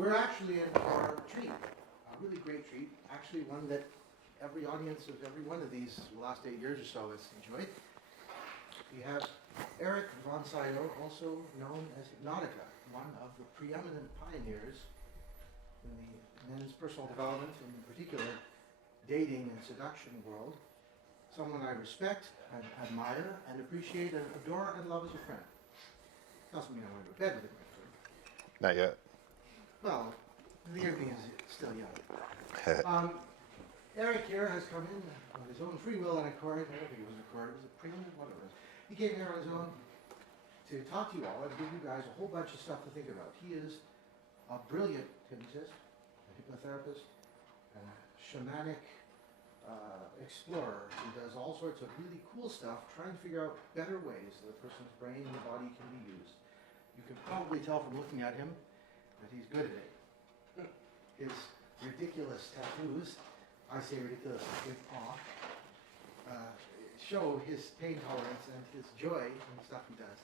We're actually in for a treat, a really great treat, actually one that every audience of every one of these last 8 years or so has enjoyed. We have Eric von Sydow, also known as Hypnotica, one of the preeminent pioneers in the men's personal development, and in particular, dating and seduction world. Someone I respect, and admire, and appreciate, and adore, and love as a friend. Doesn't mean I want to go to bed with him. Not yet. Well, the evening is still young. Eric here has come in on his own free will and accord. I don't think it was a accord, it was a preeminent, whatever it is. He came here on his own to talk to you all and give you guys a whole bunch of stuff to think about. He is a brilliant hypnotist, a hypnotherapist, and a shamanic explorer who does all sorts of really cool stuff, trying to figure out better ways that a person's brain and body can be used. You can probably tell from looking at him that he's good at it. His ridiculous tattoos, I say ridiculous with awe, show his pain tolerance and his joy in the stuff he does.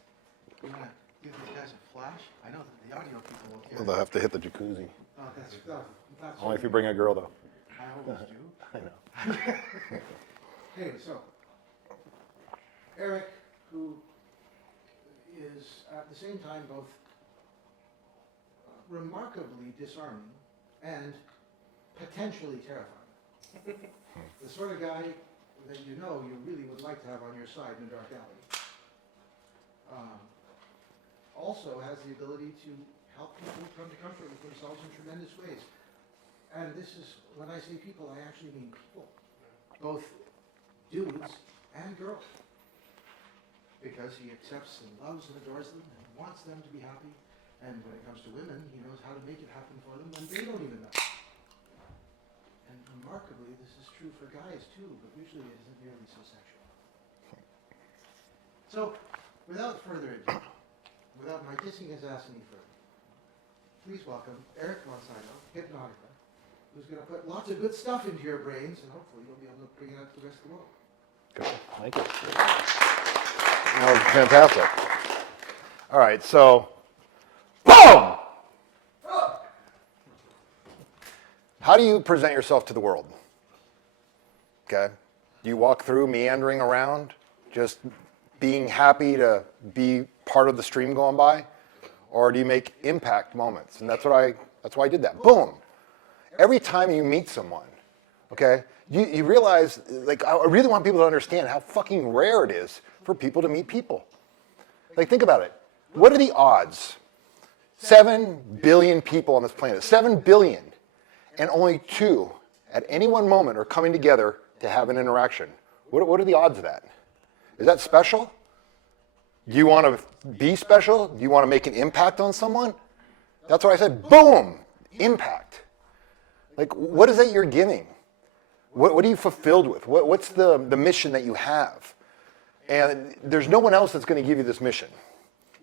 You want to give these guys a flash? I know that the audio people will hear. Well, they'll have to hit the jacuzzi. Oh, that's Only if you bring a girl, though. I always do. I know. Anyway, so Eric, who is at the same time both remarkably disarming and potentially terrifying. The sort of guy that you know you really would like to have on your side in a dark alley. Also has the ability to help people come to comfort with themselves in tremendous ways. And this is, when I say people, I actually mean people. Both dudes and girls. Because he accepts and loves and adores them and wants them to be happy. And when it comes to women, he knows how to make it happen for them when they don't even know. And remarkably, this is true for guys too, but usually it isn't nearly so sexual. So, without further ado, without my kissing his ass any further, please welcome Eric von Sydow, Hypnotica, who's going to put lots of good stuff into your brains, and hopefully you'll be able to bring it out to the rest of the world. Good. Thank you. That was fantastic. All right, so, boom! How do you present yourself to the world? Okay? Do you walk through meandering around, just being happy to be part of the stream going by? Or do you make impact moments? And that's why I did that. Boom! Every time you meet someone, okay, you realize, like, I really want people to understand how fucking rare it is for people to meet people. Like, think about it. What are the odds? 7 billion people on this planet. 7 billion. And only 2 at any one moment are coming together to have an interaction. What are the odds of that? Is that special? Do you want to be special? Do you want to make an impact on someone? That's what I said. Boom! Impact. Like, what is it you're giving? What are you fulfilled with? What's the mission that you have? And there's no one else that's going to give you this mission.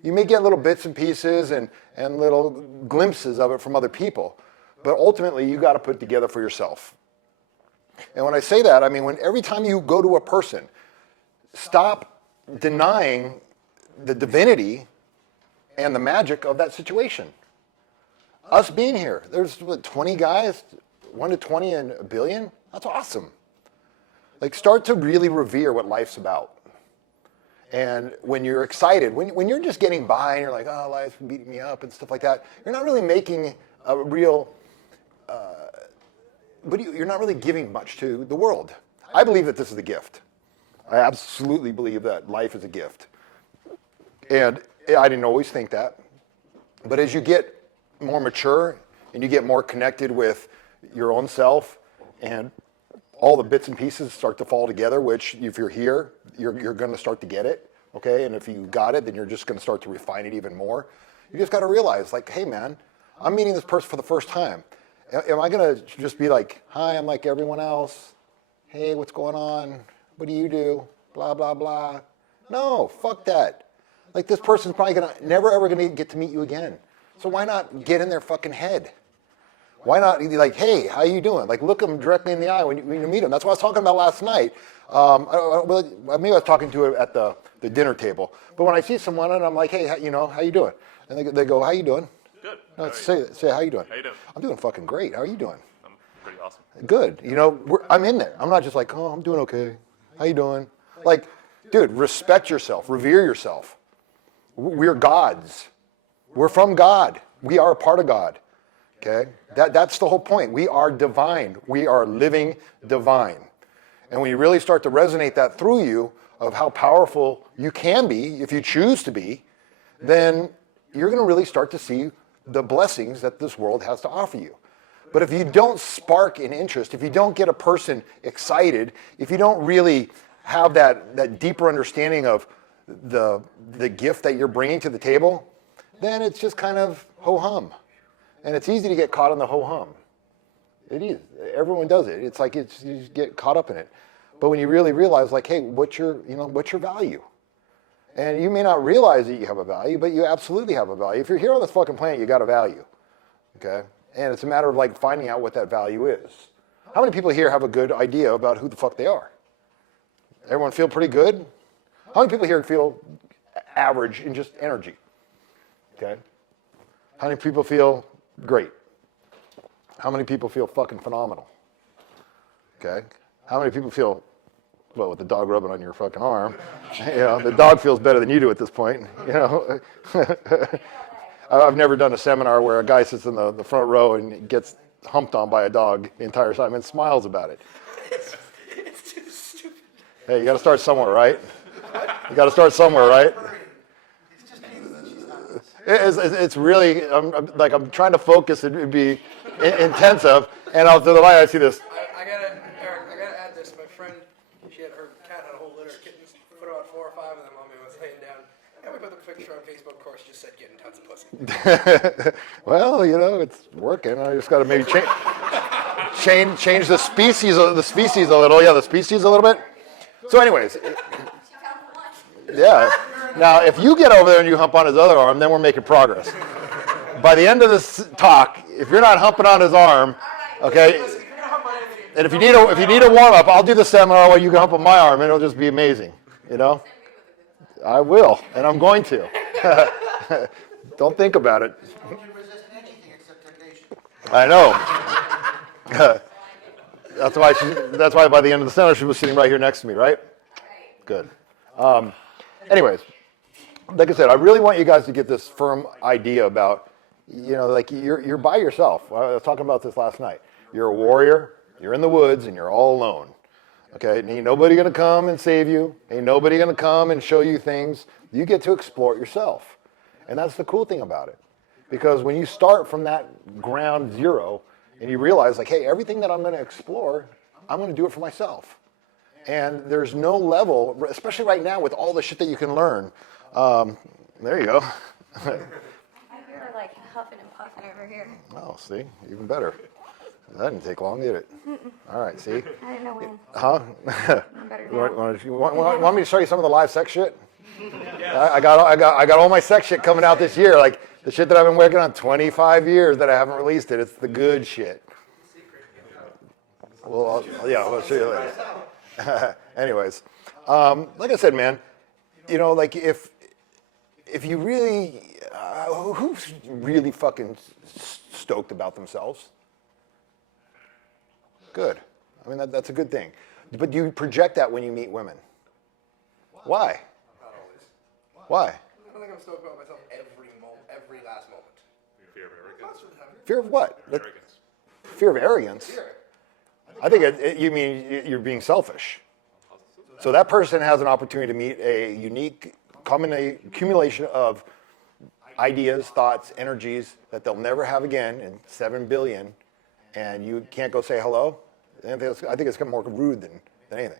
You may get little bits and pieces and little glimpses of it from other people, but ultimately you got to put it together for yourself. And when I say that, I mean every time you go to a person, stop denying the divinity and the magic of that situation. Us being here, there's 20 guys, 1 to 20 in a billion. That's awesome. Like, start to really revere what life's about. And when you're excited, when you're just getting by and you're like, oh, life's beating me up and stuff like that, you're not really making a real, but you're not really giving much to the world. I believe that this is a gift. I absolutely believe that life is a gift. And I didn't always think that. But as you get more mature and you get more connected with your own self and all the bits and pieces start to fall together, which if you're here, you're going to start to get it, okay? And if you got it, then you're just going to start to refine it even more. You just got to realize, like, hey, man, I'm meeting this person for the first time. Am I going to just be like, hi, I'm like everyone else. Hey, what's going on? What do you do? Blah, blah, blah. No, fuck that. Like, this person's probably never ever going to get to meet you again. So why not get in their fucking head? Why not be like, hey, how you doing? Like, look them directly in the eye when you meet them. That's what I was talking about last night. Maybe I was talking to it at the dinner table. But when I see someone and I'm like, hey, how you doing? And they go, how you doing? Good. No, say how you doing? How you doing? I'm doing fucking great. How are you doing? I'm pretty awesome. Good. You know, I'm in there. I'm not just like, oh, I'm doing okay. How you doing? Like, dude, respect yourself. Revere yourself. We're gods. We're from God. We are a part of God. Okay? That's the whole point. We are divine. We are living divine. And when you really start to resonate that through you of how powerful you can be if you choose to be, then you're going to really start to see the blessings that this world has to offer you. But if you don't spark an interest, if you don't get a person excited, if you don't really have that deeper understanding of the gift that you're bringing to the table, then it's just kind of ho-hum. And it's easy to get caught in the ho-hum. It is. Everyone does it. It's like you just get caught up in it. But when you really realize, like, hey, what's your value? And you may not realize that you have a value, but you absolutely have a value. If you're here on this fucking planet, you got a value. Okay? And it's a matter of like finding out what that value is. How many people here have a good idea about who the fuck they are? Everyone feel pretty good? How many people here feel average in just energy? Okay? How many people feel great? How many people feel fucking phenomenal? Okay? How many people feel, well, with the dog rubbing on your fucking arm, you know, the dog feels better than you do at this point, you know? I've never done a seminar where a guy sits in the front row and gets humped on by a dog the entire time and smiles about it. It's too stupid. Hey, you got to start somewhere, right? You got to start somewhere, right? It's really, I'm trying to focus and be intensive, and out to the light I see this. Eric, I gotta add this. My friend, her cat had a whole litter of kittens. Put about 4 or 5 of them on me when I was laying down. And we put the picture on Facebook, of course, just said getting tons of pussy. Well, you know, it's working. I just got to maybe change the species a little. Yeah, the species a little bit. So, anyways, yeah. Now, if you get over there and you hump on his other arm, then we're making progress. By the end of this talk, if you're not humping on his arm, okay. And if you need a warm up, I'll do the seminar while you can hump on my arm, and it'll just be amazing. You know. I will, and I'm going to. Don't think about it. You can resist anything except temptation. I know. That's why by the end of the seminar she was sitting right here next to me, right? Good. Anyways, like I said, I really want you guys to get this firm idea about, you know, like you're by yourself. I was talking about this last night. You're a warrior. You're in the woods, and you're all alone. Okay, and ain't nobody gonna come and save you. Ain't nobody gonna come and show you things. You get to explore it yourself. And that's the cool thing about it. Because when you start from that ground zero and you realize like, hey, everything that I'm gonna explore, I'm gonna do it for myself. And there's no level, especially right now with all the shit that you can learn. There you go. I hear like huffing and puffing over here. Oh, see, even better. That didn't take long, did it? All right, see? I didn't know when. Huh? I'm better now. Want me to show you some of the live sex shit? I got all my sex shit coming out this year, like the shit that I've been working on 25 years that I haven't released it. It's the good shit. Well, I'll show you later. Anyways, like I said, man, you know, like if you really, who's really fucking stoked about themselves? Good. I mean, that's a good thing. But do you project that when you meet women? Why? Not always. Why? I think I'm stoked about myself every last moment. Fear of arrogance. Fear of what? Arrogance. Fear of arrogance? I think you mean you're being selfish. So that person has an opportunity to meet a unique accumulation of ideas, thoughts, energies that they'll never have again in 7 billion, and you can't go say hello. I think it's more rude than anything.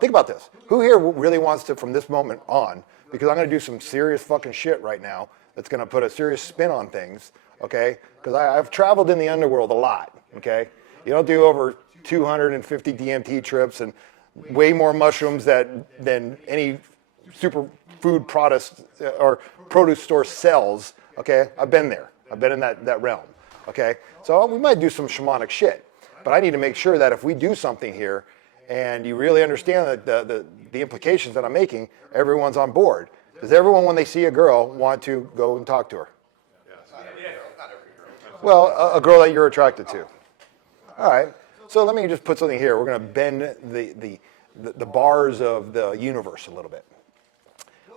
Think about this. Who here really wants to, from this moment on, because I'm going to do some serious fucking shit right now that's going to put a serious spin on things, okay? Because I've traveled in the underworld a lot, okay? You don't do over 250 DMT trips and way more mushrooms than any superfood product or produce store sells, okay? I've been there. I've been in that realm, okay? So we might do some shamanic shit, but I need to make sure that if we do something here and you really understand that the implications that I'm making, everyone's on board. Does everyone, when they see a girl, want to go and talk to her? Well, a girl that you're attracted to. All right. So let me just put something here. We're going to bend the bars of the universe a little bit.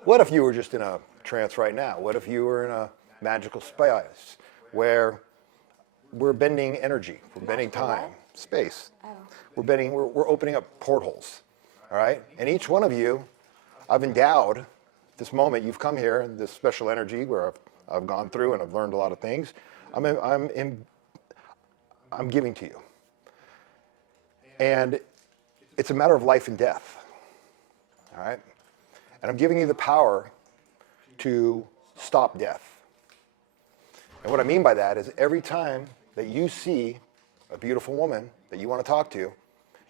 What if you were just in a trance right now? What if you were in a magical space where we're bending energy, we're bending time, space. We're opening up portholes. All right? And each one of you, I've endowed this moment. You've come here in this special energy where I've gone through and I've learned a lot of things. I'm giving to you. And it's a matter of life and death. All right? And I'm giving you the power to stop death. And what I mean by that is every time that you see a beautiful woman that you want to talk to,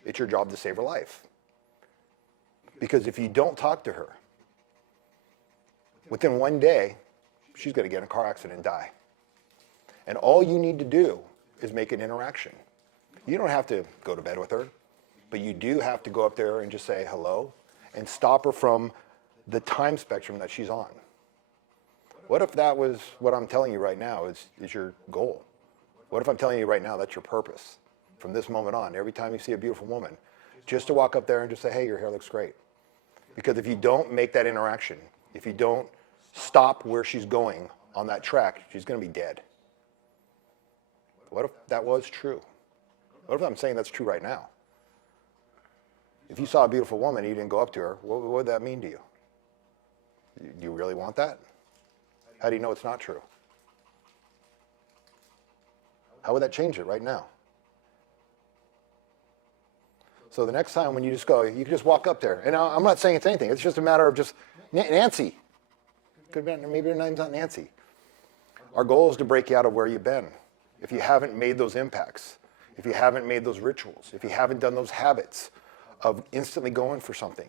it's your job to save her life. Because if you don't talk to her, within one day, she's going to get in a car accident and die. And all you need to do is make an interaction. You don't have to go to bed with her, but you do have to go up there and just say hello and stop her from the time spectrum that she's on. What if that was what I'm telling you right now is your goal? What if I'm telling you right now that's your purpose? From this moment on, every time you see a beautiful woman, just to walk up there and just say, hey, your hair looks great. Because if you don't make that interaction, if you don't stop where she's going on that track, she's going to be dead. What if that was true? What if I'm saying that's true right now? If you saw a beautiful woman and you didn't go up to her, what would that mean to you? Do you really want that? How do you know it's not true? How would that change it right now? So the next time when you just go, you can just walk up there. And I'm not saying it's anything. It's just a matter of just, Nancy. Could have been, maybe her name's not Nancy. Our goal is to break you out of where you've been. If you haven't made those impacts, if you haven't made those rituals, if you haven't done those habits of instantly going for something,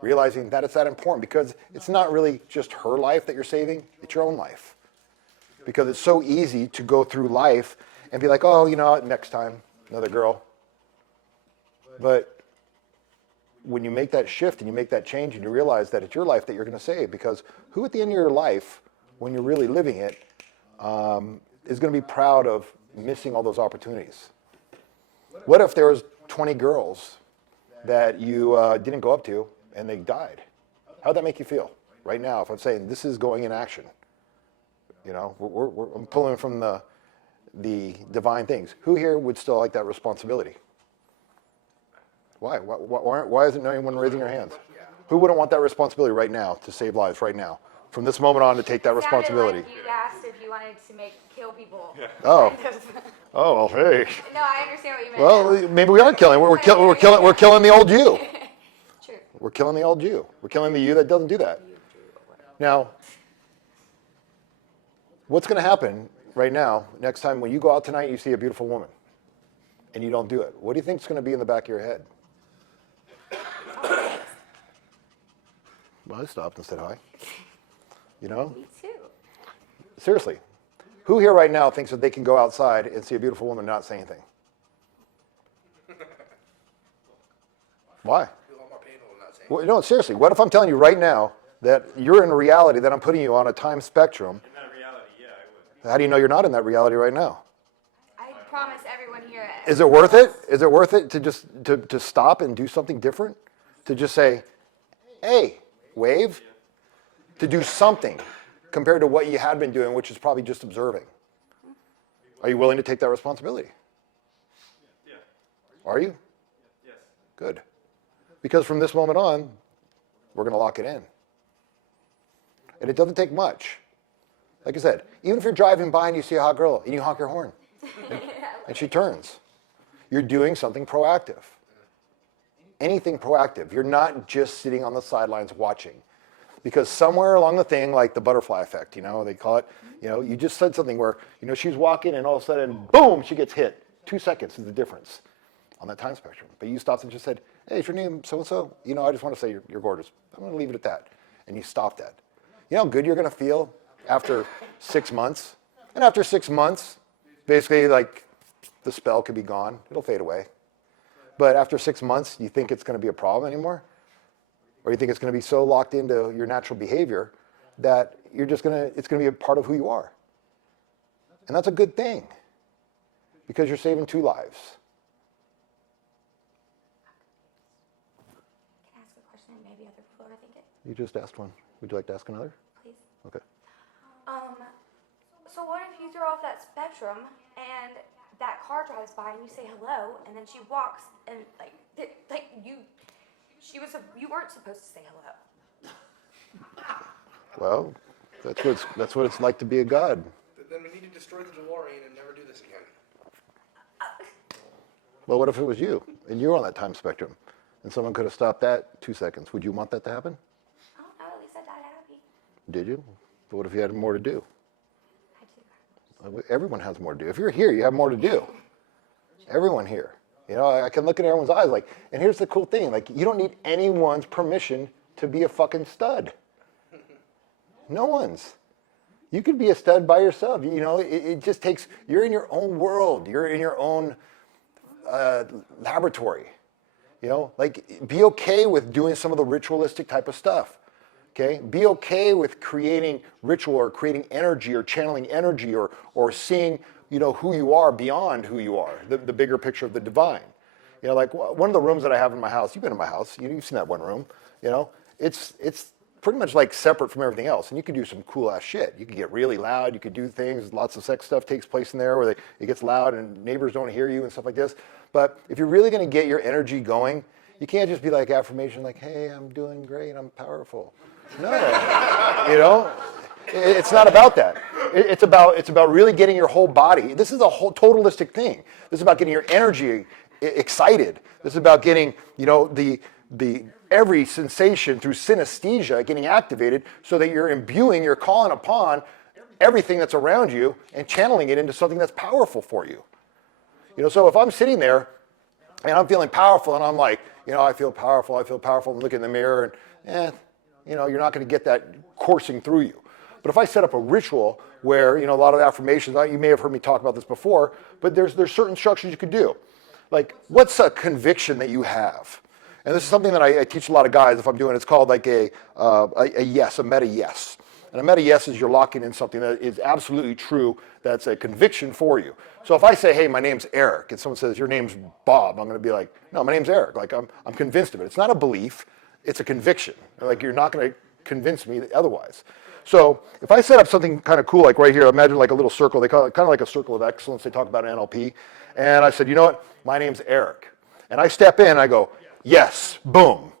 realizing that it's that important because it's not really just her life that you're saving, it's your own life. Because it's so easy to go through life and be like, oh, next time, another girl. But when you make that shift and you make that change and you realize that it's your life that you're going to save, because who at the end of your life, when you're really living it, is going to be proud of missing all those opportunities? What if there was 20 girls that you didn't go up to and they died? How'd that make you feel right now? If I'm saying this is going in action, I'm pulling from the divine things. Who here would still like that responsibility? Why? Why isn't anyone raising their hands? Who wouldn't want that responsibility right now to save lives right now? From this moment on to take that responsibility. Like you asked if you wanted to kill people. Yeah. Oh. Oh, well, hey. No, I understand what you meant. Well, maybe we are killing. We're killing the old you. True. We're killing the old you. We're killing the you that doesn't do that. Now, what's going to happen right now, next time when you go out tonight and you see a beautiful woman and you don't do it? What do you think is going to be in the back of your head? Well, I stopped and said hi. Me too. Seriously. Who here right now thinks that they can go outside and see a beautiful woman and not say anything? Why? Well, no, seriously. What if I'm telling you right now that you're in a reality that I'm putting you on a time spectrum? In that reality, yeah, I would. How do you know you're not in that reality right now? I promise everyone here. Is it worth it? Is it worth it to just to stop and do something different? To just say, hey, wave? To do something compared to what you had been doing, which is probably just observing. Are you willing to take that responsibility? Yeah. Are you? Yes. Good. Because from this moment on, we're going to lock it in. And it doesn't take much. Like I said, even if you're driving by and you see a hot girl and you honk your horn and she turns, you're doing something proactive. Anything proactive. You're not just sitting on the sidelines watching. Because somewhere along the thing, like the butterfly effect, they call it, you just said something where, she's walking and all of a sudden, boom, she gets hit. 2 seconds is the difference on that time spectrum. But you stopped and just said, hey, is your name so-and-so? I just want to say you're gorgeous. I'm going to leave it at that. And you stopped that. You know how good you're going to feel after 6 months? And after 6 months, basically, like, the spell could be gone. It'll fade away. But after 6 months, you think it's going to be a problem anymore? Or you think it's going to be so locked into your natural behavior that it's going to be a part of who you are. And that's a good thing. Because you're saving 2 lives. Can I ask a question? Maybe other people are thinking. You just asked one. Would you like to ask another? Please. Okay. So what if you throw off that spectrum and that car drives by and you say hello and then she walks and you weren't supposed to say hello. Well, that's what it's like to be a god. Then we need to destroy the DeLorean and never do this again. Well, what if it was you and you were on that time spectrum and someone could have stopped that 2 seconds? Would you want that to happen? I don't know, at least I died happy. Did you? But what if you had more to do? I do. Everyone has more to do. If you're here, you have more to do. Everyone here. You know, I can look in everyone's eyes like, and here's the cool thing, like, you don't need anyone's permission to be a fucking stud. No one's. You could be a stud by yourself. You know, it just takes, you're in your own world. You're in your own laboratory. You know, like, be okay with doing some of the ritualistic type of stuff. Okay? Be okay with creating ritual or creating energy or channeling energy or seeing, you know, who you are beyond who you are, the bigger picture of the divine. You know, like one of the rooms that I have in my house, you've been in my house, you've seen that one room, you know, it's pretty much like separate from everything else. And you can do some cool ass shit. You can get really loud, you could do things, lots of sex stuff takes place in there where it gets loud and neighbors don't hear you and stuff like this. But if you're really gonna get your energy going, you can't just be like affirmation like, hey, I'm doing great, I'm powerful. No, you know, it's not about that. It's about really getting your whole body. This is a whole totalistic thing. This is about getting your energy excited. This is about getting, you know, the every sensation through synesthesia getting activated so that you're calling upon everything that's around you and channeling it into something that's powerful for you. You know, so if I'm sitting there and I'm feeling powerful and I'm like, you know, I feel powerful, and look in the mirror and, you know, you're not going to get that coursing through you. But if I set up a ritual where, you know, a lot of affirmations, you may have heard me talk about this before, but there's certain structures you could do. Like, what's a conviction that you have? And this is something that I teach a lot of guys if I'm doing. It's called like a yes, a meta yes. And a meta yes is you're locking in something that is absolutely true, that's a conviction for you. So if I say, hey, my name's Eric, and someone says, your name's Bob, I'm going to be like, no, my name's Eric. Like, I'm convinced of it. It's not a belief, it's a conviction. Like, you're not going to convince me otherwise. So if I set up something kind of cool, like right here, imagine like a little circle, they call it kind of like a circle of excellence, they talk about in NLP. And I said, you know what, my name's Eric. And I step in, I go, yes, boom.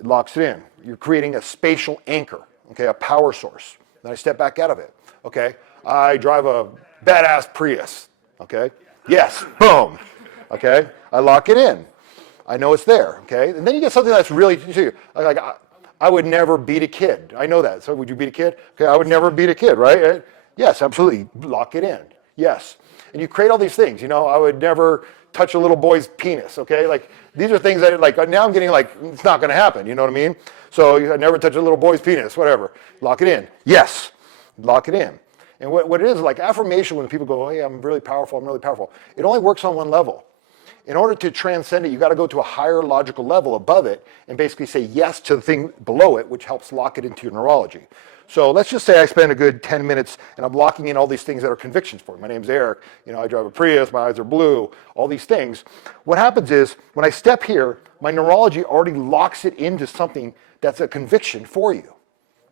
It locks it in. You're creating a spatial anchor, okay, a power source. Then I step back out of it, okay. I drive a badass Prius, okay. Yes, boom, okay. I lock it in. I know it's there, okay. And then you get something that's really, like I would never beat a kid. I know that. So would you beat a kid? Okay, I would never beat a kid, right? Yes, absolutely. Lock it in. Yes. And you create all these things. You know, I would never touch a little boy's penis, okay? Like, these are things that, like, now I'm getting like, it's not going to happen. You know what I mean? So you never touch a little boy's penis, whatever. Lock it in. Yes. Lock it in. And what it is, like affirmation, when people go, hey, I'm really powerful, it only works on one level. In order to transcend it, you got to go to a higher logical level above it and basically say yes to the thing below it, which helps lock it into your neurology. So let's just say I spend a good 10 minutes and I'm locking in all these things that are convictions for me. My name's Eric, you know, I drive a Prius, my eyes are blue, all these things. What happens is when I step here, my neurology already locks it into something that's a conviction for you,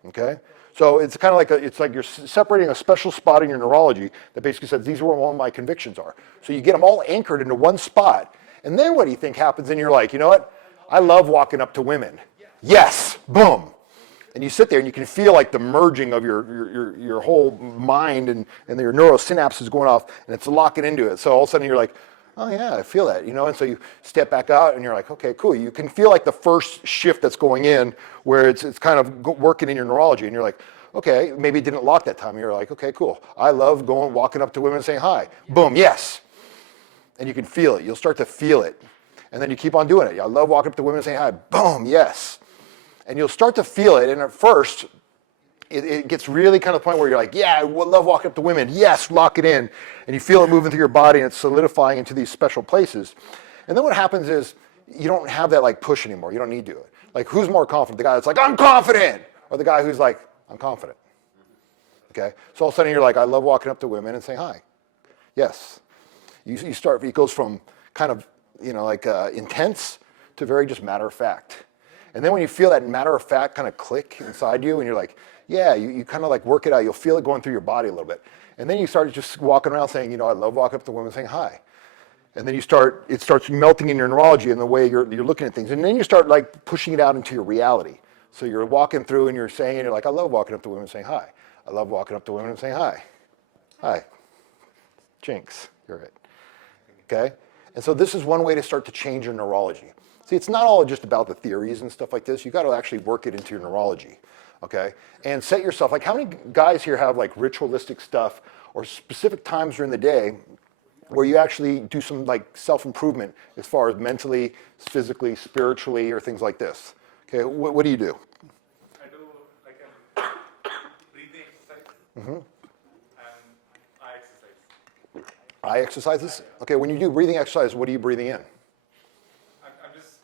okay? So it's kind of like it's like you're separating a special spot in your neurology that basically says these are where all my convictions are. So you get them all anchored into one spot. And then what do you think happens? And you're like, you know what? I love walking up to women. Yes, boom. And you sit there and you can feel like the merging of your whole mind and your neurosynapses going off and it's locking into it. So all of a sudden you're like, oh yeah, I feel that, you know, and so you step back out and you're like, okay, cool. You can feel like the first shift that's going in where it's kind of working in your neurology and you're like, okay, maybe it didn't lock that time. And you're like, okay, cool. I love walking up to women and saying hi. Boom, yes. And you can feel it. You'll start to feel it. And then you keep on doing it. I love walking up to women and saying hi. Boom, yes. And you'll start to feel it. And at first, it gets really kind of the point where you're like, yeah, I love walking up to women. Yes, lock it in. And you feel it moving through your body and it's solidifying into these special places. And then what happens is you don't have that like push anymore. You don't need to do it. Like who's more confident? The guy that's like, I'm confident. Or the guy who's like, I'm confident. Okay? So all of a sudden you're like, I love walking up to women and saying hi. Yes. You start, it goes from kind of, like intense to very just matter of fact. And then when you feel that matter of fact kind of click inside you and you're like, yeah, you kind of like work it out. You'll feel it going through your body a little bit. And then you start just walking around saying, I love walking up to women saying hi. And then it starts melting in your neurology and the way you're looking at things. And then you start like pushing it out into your reality. So you're walking through and you're saying, and you're like, I love walking up to women and saying hi. I love walking up to women and saying hi. Hi. Jinx, you're right. Okay? And so this is one way to start to change your neurology. See, it's not all just about the theories and stuff like this. You got to actually work it into your neurology. Okay? And set yourself, like how many guys here have like ritualistic stuff or specific times during the day where you actually do some like self-improvement as far as mentally, physically, spiritually, or things like this? Okay, what do you do? I do like a breathing exercise and eye exercise. Eye exercises? Okay, when you do breathing exercise, what are you breathing in? I'm just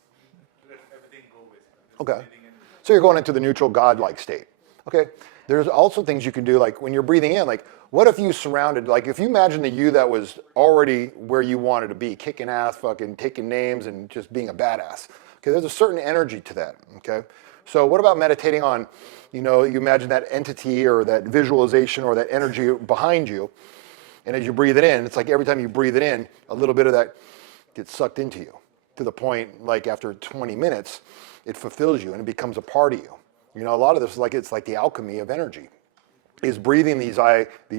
let everything go with. Okay. So you're going into the neutral God-like state. Okay. There's also things you can do, like when you're breathing in, like what if you surrounded, like if you imagine the you that was already where you wanted to be, kicking ass, fucking taking names and just being a badass. Okay, there's a certain energy to that, okay? So what about meditating on, you imagine that entity or that visualization or that energy behind you, and as you breathe it in, it's like every time you breathe it in, a little bit of that gets sucked into you to the point, like after 20 minutes, it fulfills you and it becomes a part of you. A lot of this is like, it's like the alchemy of energy, is breathing these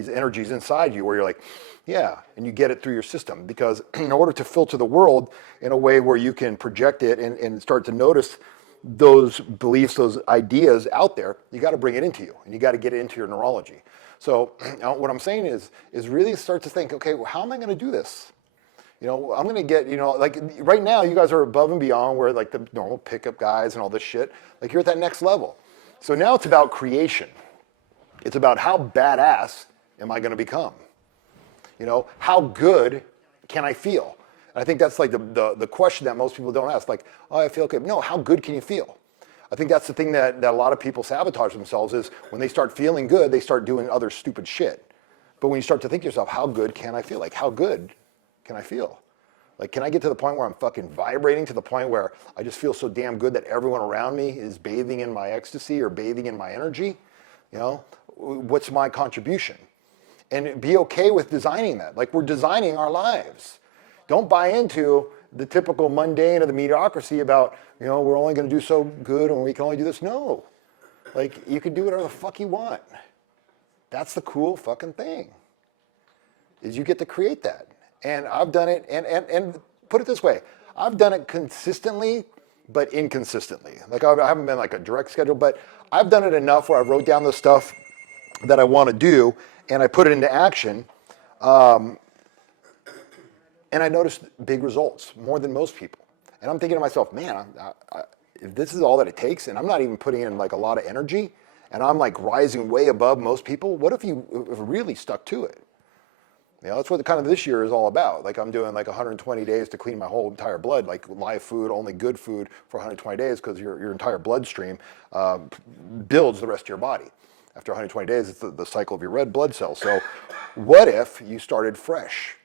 energies inside you where you're like, yeah, and you get it through your system. Because in order to filter the world in a way where you can project it and start to notice those beliefs, those ideas out there, you got to bring it into you and you got to get it into your neurology. So what I'm saying is really start to think, okay, well, how am I going to do this? I'm going to get, like right now you guys are above and beyond where like the normal pickup guys and all this shit, like you're at that next level. So now it's about creation. It's about how badass am I going to become? How good can I feel? And I think that's like the question that most people don't ask. Like, oh, I feel okay. No, how good can you feel? I think that's the thing that a lot of people sabotage themselves is when they start feeling good, they start doing other stupid shit. But when you start to think to yourself, how good can I feel? Like, how good can I feel? Like, can I get to the point where I'm fucking vibrating to the point where I just feel so damn good that everyone around me is bathing in my ecstasy or bathing in my energy? What's my contribution? And be okay with designing that. Like, we're designing our lives. Don't buy into the typical mundane of the mediocrity about, we're only going to do so good and we can only do this. No. Like, you can do whatever the fuck you want. That's the cool fucking thing, is you get to create that. And I've done it, and put it this way, I've done it consistently, but inconsistently. Like I haven't been like a direct schedule, but I've done it enough where I wrote down the stuff that I want to do, and I put it into action, and I noticed big results, more than most people. And I'm thinking to myself, man, if this is all that it takes, and I'm not even putting in like a lot of energy, and I'm like rising way above most people, what if you really stuck to it? That's what the kind of this year is all about. Like I'm doing like 120 days to clean my whole entire blood, like live food, only good food for 120 days because your entire bloodstream builds the rest of your body. After 120 days, it's the cycle of your red blood cells. So what if you started fresh?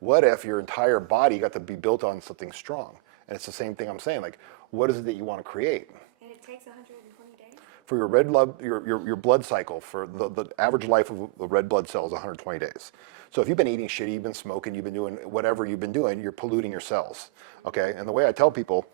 What if your entire body got to be built on something strong? And it's the same thing I'm saying. Like, what is it that you want to create? And it takes 120 days? For your red blood, your blood cycle, for the average life of the red blood cell is 120 days. So if you've been eating shitty, you've been smoking, you've been doing whatever you've been doing, you're polluting your cells, okay? And the way I tell people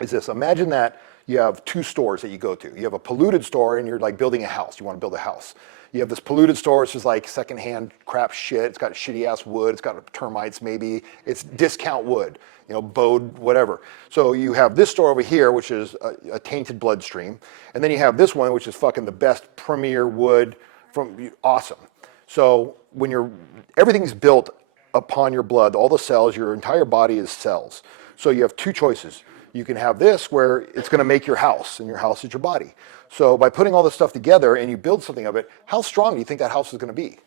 is this: imagine that you have two stores that you go to. You have a polluted store and you're like building a house, you wanna build a house. You have this polluted store, it's just like secondhand crap shit, it's got shitty ass wood, it's got termites maybe, it's discount wood, bowed, whatever. So you have this store over here, which is a tainted bloodstream, and then you have this one, which is fucking the best premier wood from, awesome. So when everything's built upon your blood, all the cells, your entire body is cells. So you have two choices. You can have this where it's going to make your house, and your house is your body. So by putting all this stuff together and you build something of it, how strong do you think that house is going to be?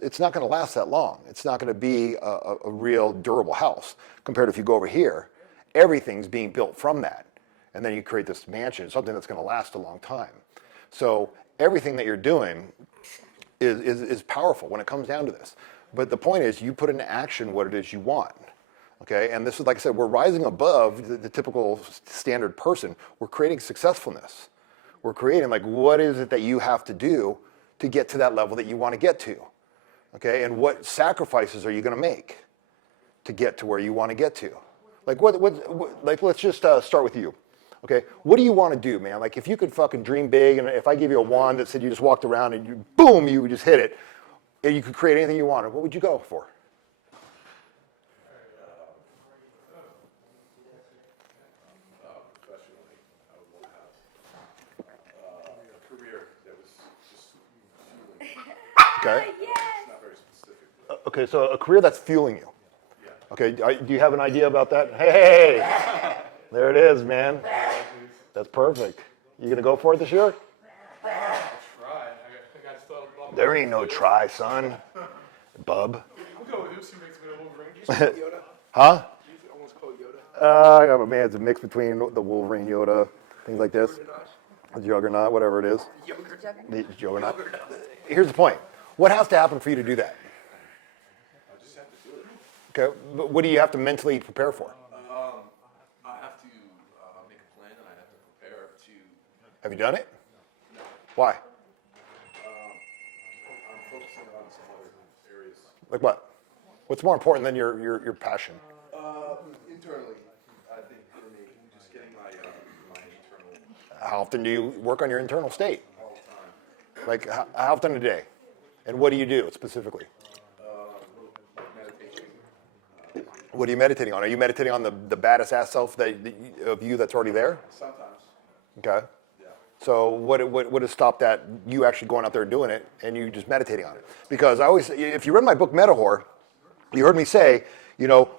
It's not going to last that long. It's not going to be a real durable house compared to if you go over here. Everything's being built from that. And then you create this mansion, something that's going to last a long time. So everything that you're doing is powerful when it comes down to this. But the point is, you put into action what it is you want. Okay, and this is, like I said, we're rising above the typical standard person. We're creating successfulness. We're creating, like, what is it that you have to do to get to that level that you want to get to? Okay, and what sacrifices are you going to make to get to where you want to get to? Like, like, let's just start with you. Okay, what do you want to do, man? Like, if you could fucking dream big, and if I gave you a wand that said you just walked around and you, boom, you would just hit it, and you could create anything you wanted, what would you go for? Professionally, I would want to have a career that was just fueling. Okay. It's not very specific. Okay, so a career that's fueling you. Yeah. Okay, do you have an idea about that? Hey, there it is, man. That's perfect. You gonna go for it this year? Try. I got still a bum. There ain't no try, son. Bub. We'll go with Uzi makes me a Wolverine. Yoda. Huh? You almost call Yoda. I got a man. It's a mix between the Wolverine, Yoda, things like this. The Juggernaut, whatever it is. The Juggernaut. Here's the point. What has to happen for you to do that? I just have to do it. Okay, but what do you have to mentally prepare for? I have to make a plan, and I have to prepare to. Have you done it? Why? I'm focusing on some other areas. Like what? What's more important than your passion? Internally, I think for me, just getting my internal How often do you work on your internal state? all the time. Like how often a day? And what do you do specifically? Meditation. What are you meditating on? Are you meditating on the baddest ass self of you that's already there? Sometimes. Okay. Yeah. So what has stopped that you actually going out there and doing it and you just meditating on it? Because I always, if you read my book Metahor, you heard me say,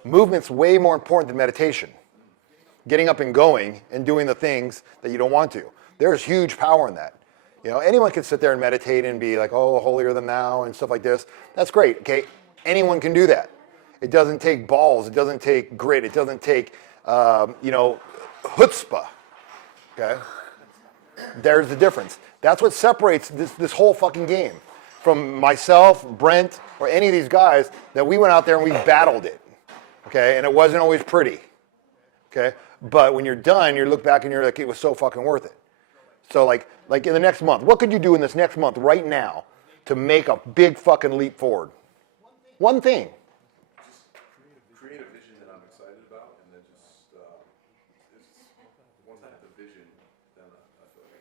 movement's way more important than meditation. Getting up and going and doing the things that you don't want to. There's huge power in that. Anyone can sit there and meditate and be like, oh, holier than thou and stuff like this. That's great, okay? Anyone can do that. It doesn't take balls. It doesn't take grit. It doesn't take, chutzpah, okay? There's the difference. That's what separates this whole fucking game from myself, Brent, or any of these guys that we went out there and we battled it, okay? And it wasn't always pretty, okay? But when you're done, you look back and you're like, it was so fucking worth it. So like in the next month, what could you do in this next month right now to make a big fucking leap forward? One thing. Just create a vision that I'm excited about, and then just once I have the vision, then I feel like I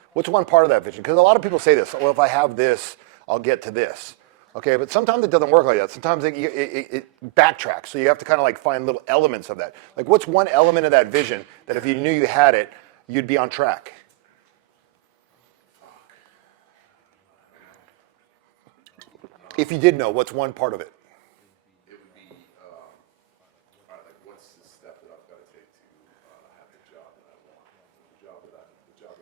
can. What's one part of that vision? Because a lot of people say this, well, if I have this, I'll get to this. Okay, but sometimes it doesn't work like that. Sometimes it backtracks. So you have to kind of like find little elements of that. Like what's one element of that vision that if you knew you had it, you'd be on track? If you did know, what's one part of it? It would be, all right, like what's the step that I've got to take to have the job that I want? The job that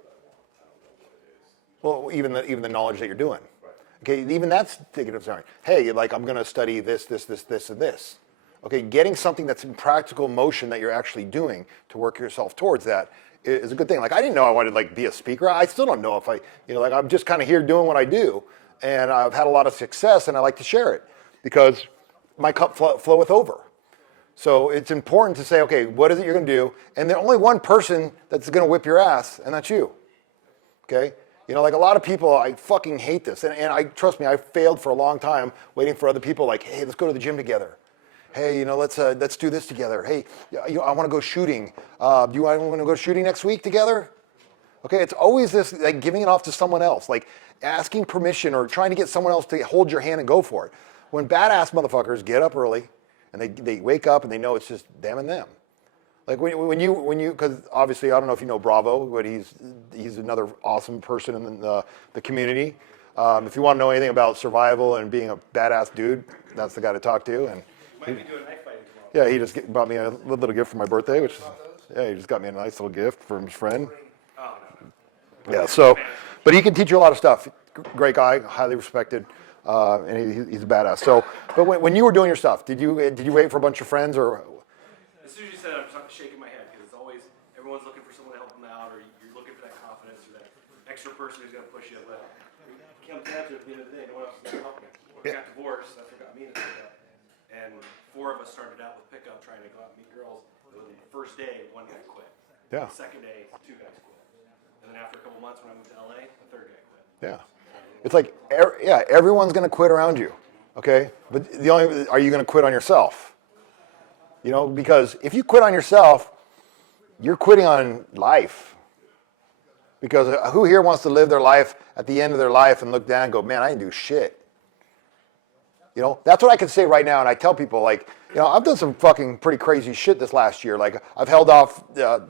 I want, I don't know what it is. Well, even the knowledge that you're doing. Right. Okay, even that's taking up time. Hey, like I'm going to study this, and this. Okay, getting something that's in practical motion that you're actually doing to work yourself towards that is a good thing. Like I didn't know I wanted to like be a speaker. I still don't know if like I'm just kind of here doing what I do, and I've had a lot of success, and I like to share it because my cup floweth over. So it's important to say, okay, what is it you're going to do? And there's only one person that's going to whip your ass, and that's you. Okay? Like a lot of people, I fucking hate this. And I trust me, I failed for a long time waiting for other people like, hey, let's go to the gym together. Hey, let's do this together. Hey, I want to go shooting. Do you want to go shooting next week together? Okay, it's always this like giving it off to someone else, like asking permission or trying to get someone else to hold your hand and go for it. When badass motherfuckers get up early and they wake up and they know it's just them and them. Like when you, because obviously I don't know if you know Bravo, but he's another awesome person in the community. If you want to know anything about survival and being a badass dude, that's the guy to talk to. And Might be doing knife fighting tomorrow. yeah, he just brought me a little bit gift for my birthday, which is he just got me a nice little gift from his friend. Oh, no. Yeah, so, but he can teach you a lot of stuff. Great guy, highly respected, and he's a badass. So, but when you were doing your stuff, did you wait for a bunch of friends or? As soon as you said it, I'm just shaking my head because it's always, everyone's looking for someone to help them out, or you're looking for that confidence or that extra person who's going to push you. But it comes down to it at the end of the day, no one else is going to help you. but got divorced. That's what got me into pickup. And 4 of us started out with pickup, trying to go out and meet girls. And within the first day, 1 guy quit. Yeah. The second day, 2 guys quit. And then after a couple months, when I moved to LA, the 3rd guy quit. Yeah. It's like, yeah, everyone's going to quit around you, okay? But are you going to quit on yourself? You know, because if you quit on yourself, you're quitting on life. Because who here wants to live their life at the end of their life and look down and go, man, I didn't do shit. You know, that's what I can say right now. And I tell people, like, you know, I've done some fucking pretty crazy shit this last year. Like, I've held off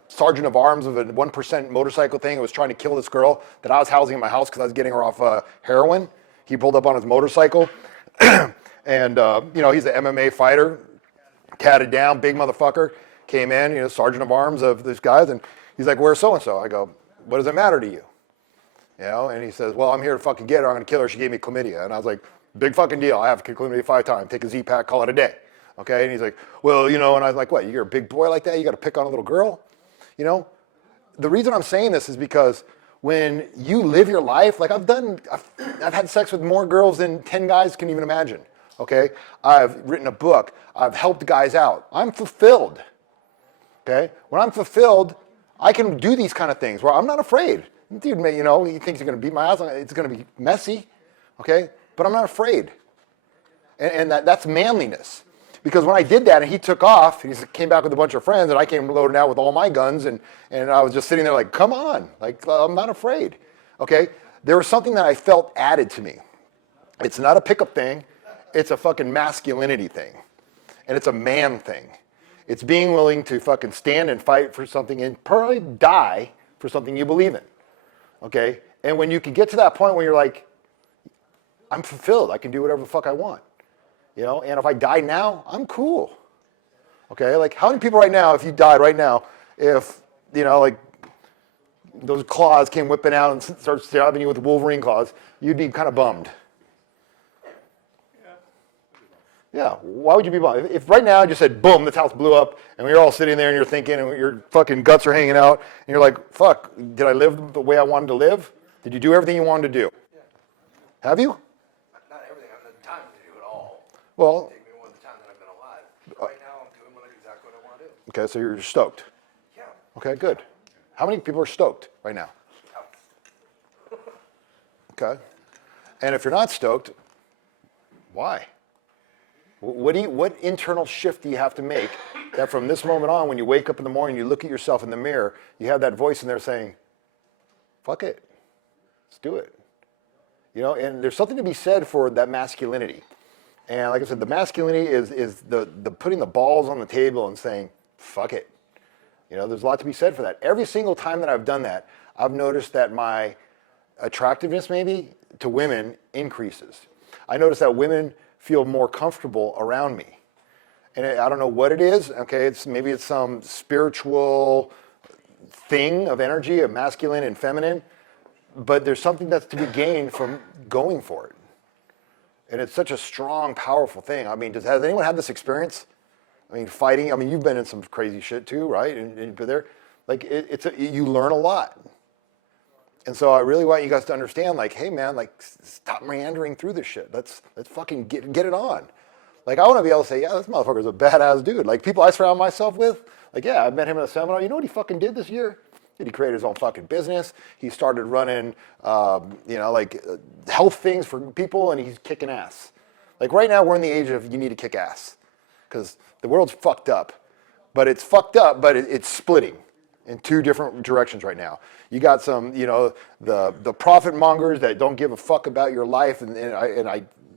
sergeant of arms of a 1% motorcycle thing. I was trying to kill this girl that I was housing in my house because I was getting her off heroin. He pulled up on his motorcycle. And, you know, he's an MMA fighter. Catted down, big motherfucker. Came in, you know, sergeant of arms of these guys. And he's like, where's so-and-so? I go, what does it matter to you? You know, and he says, well, I'm here to fucking get her. I'm going to kill her. She gave me chlamydia. And I was like, big fucking deal. I have chlamydia 5 times. Take a Z-Pack, call it a day. Okay? And he's like, well, you know, and I was like, what, you're a big boy like that? You got to pick on a little girl? You know? The reason I'm saying this is because when you live your life, like I've had sex with more girls than 10 guys can even imagine. Okay? I've written a book. I've helped guys out. I'm fulfilled. Okay? When I'm fulfilled, I can do these kind of things where I'm not afraid. Dude, you know, he thinks he's going to beat my ass. It's going to be messy. Okay? But I'm not afraid. And that's manliness. Because when I did that and he took off, he came back with a bunch of friends and I came loaded out with all my guns and I was just sitting there like, come on. Like, I'm not afraid. Okay? There was something that I felt added to me. It's not a pickup thing. It's a fucking masculinity thing. And it's a man thing. It's being willing to fucking stand and fight for something and probably die for something you believe in. Okay? And when you can get to that point where you're like, I'm fulfilled. I can do whatever the fuck I want. You know? And if I die now, I'm cool. Okay? Like, how many people right now, if you died right now, if, you know, like, those claws came whipping out and started stabbing you with Wolverine claws, you'd be kind of bummed. Yeah, why would you be bummed? If right now I just said, boom, this house blew up, and we're all sitting there and you're thinking, and your fucking guts are hanging out, and you're like, fuck, did I live the way I wanted to live? Did you do everything you wanted to do? Yeah. Have you? Not everything. I haven't had time to do it all. Well, Take me more of the time that I've been alive. Right now, I'm doing exactly what I want to do. okay, so you're stoked. Yeah. Okay, good. How many people are stoked right now? Okay. And if you're not stoked, why? What internal shift do you have to make that from this moment on, when you wake up in the morning, you look at yourself in the mirror, you have that voice in there saying, fuck it, let's do it. You know, and there's something to be said for that masculinity. And like I said, the masculinity is the putting the balls on the table and saying, fuck it. You know, there's a lot to be said for that. Every single time that I've done that, I've noticed that my attractiveness maybe to women increases. I notice that women feel more comfortable around me. And I don't know what it is, okay, maybe it's some spiritual thing of energy, of masculine and feminine, but there's something that's to be gained from going for it. And it's such a strong, powerful thing. I mean, has anyone had this experience? I mean, fighting, I mean, you've been in some crazy shit too, right? And there, like, you learn a lot. And so I really want you guys to understand, like, hey man, like, stop meandering through this shit. Let's fucking get it on. Like, I want to be able to say, yeah, this motherfucker's a badass dude. Like, people I surround myself with, like, yeah, I met him in a seminar. You know what he fucking did this year? He created his own fucking business. He started running, you know, like, health things for people, and he's kicking ass. Like, right now, we're in the age of you need to kick ass. Because the world's fucked up. But it's fucked up, but it's splitting in 2 different directions right now. You got some, you know, the profit mongers that don't give a fuck about your life and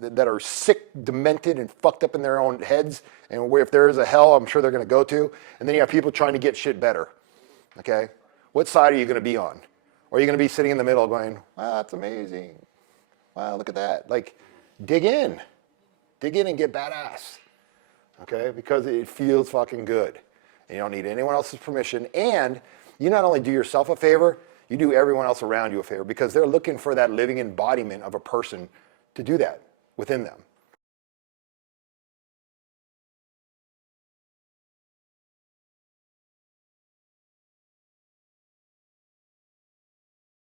that are sick, demented, and fucked up in their own heads. And if there is a hell, I'm sure they're going to go to. And then you have people trying to get shit better. Okay? What side are you going to be on? Or are you going to be sitting in the middle going, wow, that's amazing. Wow, look at that. Like, dig in. Dig in and get badass. Okay? Because it feels fucking good. And you don't need anyone else's permission. And you not only do yourself a favor, you do everyone else around you a favor, because they're looking for that living embodiment of a person to do that within them.